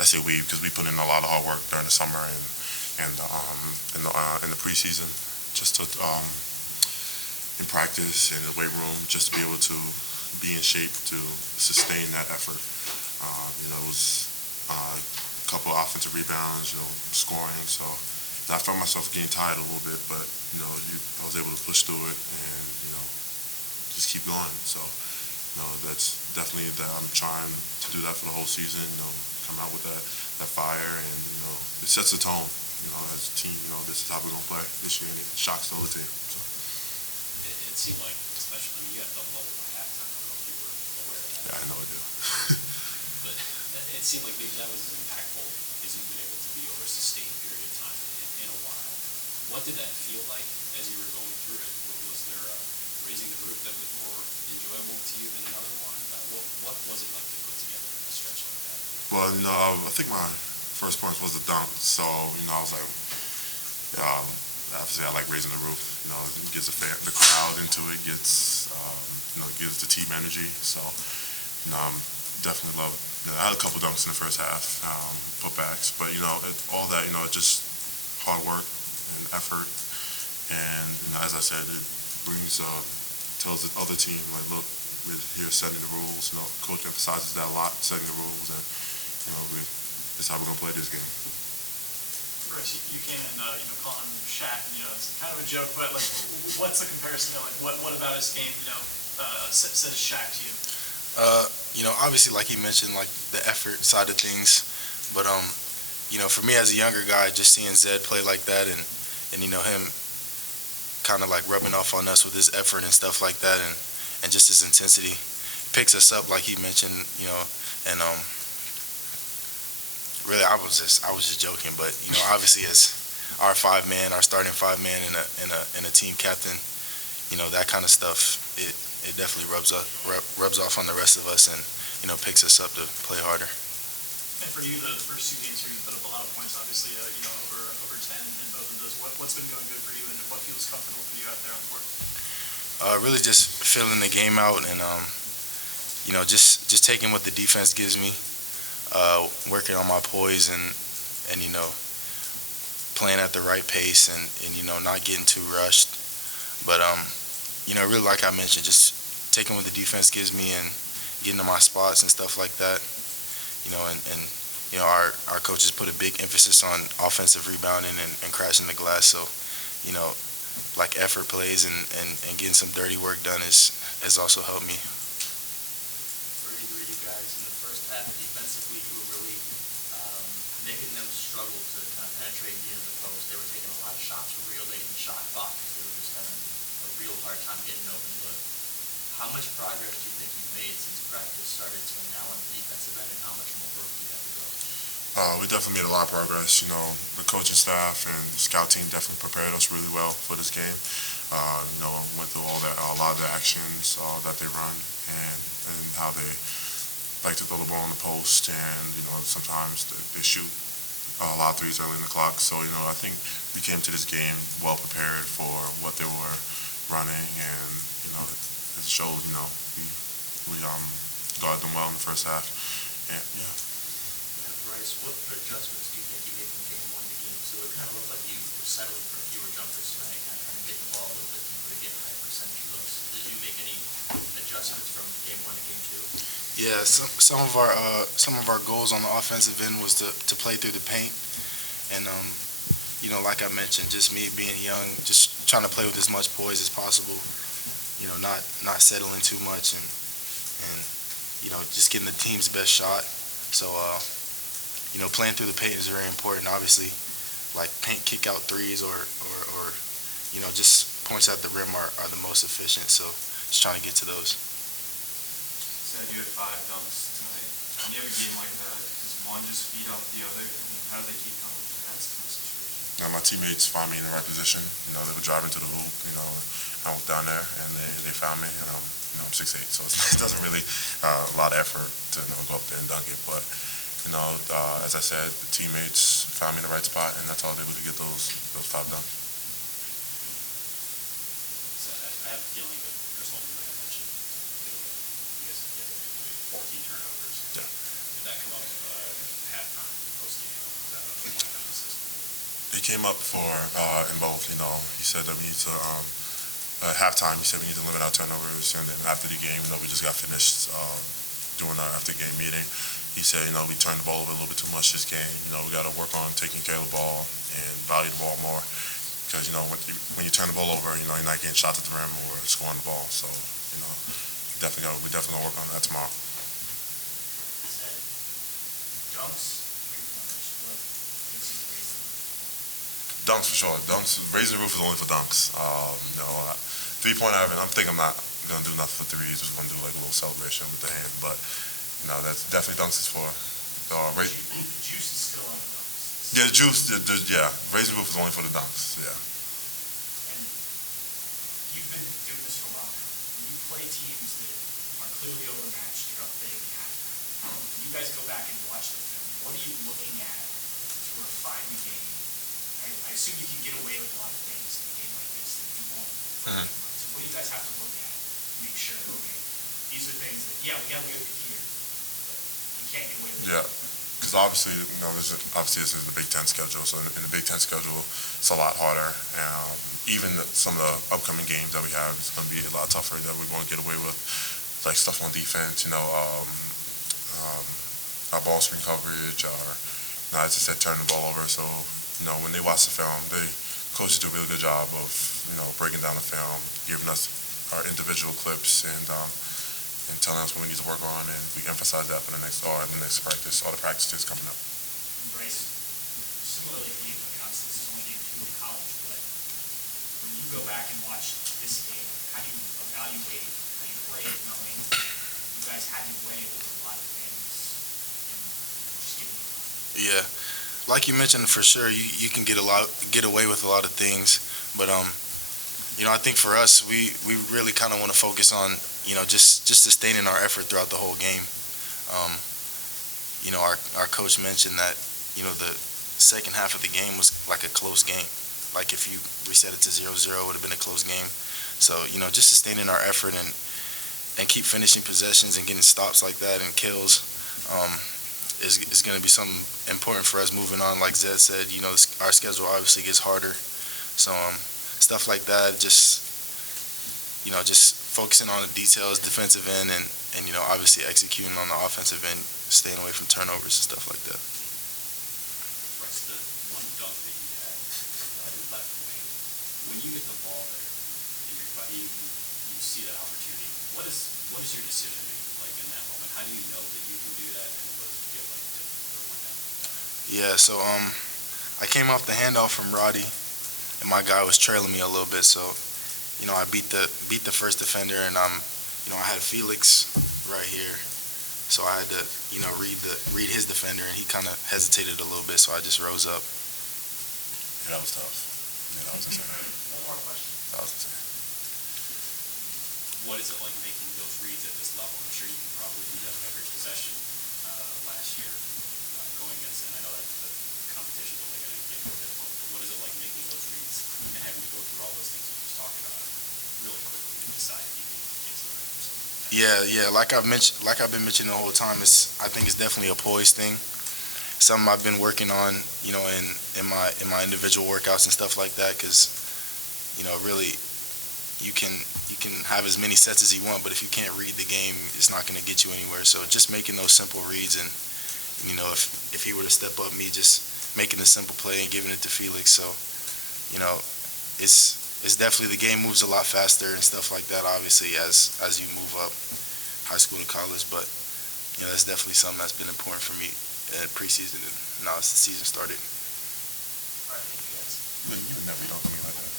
I say we because we put in a lot of hard work during the summer and in the preseason, just to in practice in the weight room, just to be able to be in shape to sustain that effort. It was a couple of offensive rebounds, scoring. So I felt myself getting tired a little bit, but I was able to push through it and just keep going. So that's definitely that I'm trying to do that for the whole season. Come out with that fire, and it sets the tone. As a team, this is how we're gonna play this year, and it shocks the other team. So. It seemed like, especially, you had double bubble by halftime. I don't know if you were aware of that. Yeah, I know I do. But it seemed like maybe that was as impactful as you've been able to be over a sustained period of time in a while. What did that feel like as you were going through it? Was there raising the roof that was more enjoyable to you than another one? What was it like to put together a stretch like that? Well, I think my first point was the dunk. So I was like, obviously I like raising the roof. It gets the crowd into it. Gives the team energy. So definitely love. I had a couple dunks in the first half, putbacks, but all that just hard work and effort, and as I said, it brings tells the other team like, look, we're here setting the rules. Coach emphasizes that a lot, setting the rules, and this is how we're gonna play this game. Brice, you came in, calling him Shaq. It's kind of a joke, but like, what's the comparison? What about his game, says Shaq to you? Obviously, like he mentioned, like the effort side of things. But for me as a younger guy, just seeing Zed play like that, and him kind of like rubbing off on us with his effort and stuff like that, and just his intensity, picks us up, like he mentioned, and really, I was just joking, but obviously as our our starting five man, and a team captain, that kind of stuff, it definitely rubs off on the rest of us, and picks us up to play harder. And for you, the first two games here, you put up a lot of points, obviously, over 10 in both of those. What's been going good for you, and what feels comfortable for you out there on the court? Really just filling the game out, and just taking what the defense gives me. Working on my poise, and playing at the right pace, and not getting too rushed, but really, like I mentioned, just taking what the defense gives me and getting to my spots and stuff like that, and our coaches put a big emphasis on offensive rebounding and crashing the glass, so like effort plays and getting some dirty work done has also helped me. Half defensively, you were really making them struggle to kind of penetrate the end of the post. They were taking a lot of shots real late in the shot clock. They were just having a real hard time getting an open look. How much progress do you think you've made since practice started to now on the defensive end, and how much more work do you have to go? We definitely made a lot of progress. The coaching staff and the scout team definitely prepared us really well for this game. Went through a lot of the actions that they run, and how they like to throw the ball in the post, and sometimes they shoot a lot of threes early in the clock. So I think we came to this game well prepared for what they were running, and it showed. We guarded them well in the first half, and yeah. Brice, what adjustments do you think you made from game one to game two? It kind of looked like you were settling for fewer jumpers tonight, kind of trying to get the ball a little bit deeper to get high percentage looks. Did you make any adjustments from game one to game two? Yeah, some of our goals on the offensive end was to play through the paint, and like I mentioned, just me being young, just trying to play with as much poise as possible, not settling too much, and just getting the team's best shot. So playing through the paint is very important. Obviously, like paint kick out threes or just points at the rim are the most efficient. So just trying to get to those. You had 5 dunks tonight. When you have a game like that, does one just feed off the other? How do they keep coming in that kind of situation? My teammates found me in the right position. They were driving to the hoop. I was down there, and they found me. And I'm 6'8", so it doesn't really a lot of effort to go up there and dunk it. But as I said, the teammates found me in the right spot, and that's all they were to get those 5 done. So I have a feeling that Chris Holden might have mentioned you guys have 14 turnovers. Yeah. Did that come up at halftime? came up for in both. He said that we need to at halftime. He said we need to limit our turnovers, and then after the game, we just got finished doing our after game meeting. He said, we turned the ball over a little bit too much this game. We got to work on taking care of the ball and value the ball more. Because when you turn the ball over, you're not getting shots at the rim or scoring the ball. So we're definitely gonna work on that tomorrow. Said dunks, three-pointers, what makes you raise them? Dunks for sure. Dunks. Raising the roof is only for dunks. 3-point, I'm thinking I'm not gonna do nothing for threes. Just gonna do like a little celebration with the hand. But that's definitely dunks is for. The juice is still on the dunks. Yeah, the juice. Yeah, raising the roof is only for the dunks. Yeah. And you've been doing this for a while now. When you play teams that are clearly overmatched, you're up big at halftime. When you guys go back and watch the film, what are you looking at to refine the game? I assume you can get away with a lot of things in a game like this that you won't. So what do you guys have to look at to make sure, okay, these are things that, we got away with it here, but you can't get away with it. Yeah. Because obviously, this is the Big Ten schedule. So in the Big Ten schedule, it's a lot harder. Even some of the upcoming games that we have, it's going to be a lot tougher that we won't get away with, like stuff on defense. Our ball screen coverage, or as I said, turning the ball over. So when they watch the film, coaches do a really good job of breaking down the film, giving us our individual clips, and telling us what we need to work on, and we emphasize that for the next practice, all the practices coming up. Brice, similarly for you, obviously this is only game 2 of college, but when you go back and watch this game, how do you evaluate how you play it, knowing you guys had your way with a lot of things, just giving you Yeah, like you mentioned, for sure, you can get away with a lot of things, but I think for us, we really kind of want to focus on just sustaining our effort throughout the whole game. Our coach mentioned that the second half of the game was like a close game. Like if you reset it to 0-0, it would have been a close game. So just sustaining our effort and keep finishing possessions and getting stops like that and kills is going to be something important for us moving on. Like Zed said, our schedule obviously gets harder. So stuff like that, just focusing on the details, defensive end, and obviously executing on the offensive end, staying away from turnovers and stuff like that. Brice, the one dunk that you had, your left wing, when you get the ball there, and you see that opportunity, what is your decision making like in that moment? How do you know that you can do that, and what does it feel like to run that like that? Yeah, so I came off the handoff from Roddy, and my guy was trailing me a little bit, so I beat the first defender, and I had Felix right here, so I had to read his defender, and he kind of hesitated a little bit, so I just rose up. Yeah, that was tough. Yeah, that was insane. One more question. That was insane. What is it like making those reads at this level? I'm sure you probably do that in every possession last year going against, and I know that the competition is only going to get more difficult, but what is it like making those reads and having to go through all those things you just talked about really quickly to decide if you can get to the rim or something? Yeah. Like I've been mentioning the whole time, I think it's definitely a poise thing. Something I've been working on, in my individual workouts and stuff like that. Because, really, you can have as many sets as you want, but if you can't read the game, it's not going to get you anywhere. So just making those simple reads, and if he were to step up, me just making the simple play and giving it to Felix. So, it's definitely, the game moves a lot faster and stuff like that, obviously, as you move up high school to college. But that's definitely something that's been important for me at preseason, and now as the season started. All right, thank you guys. You would never dunk on me like that.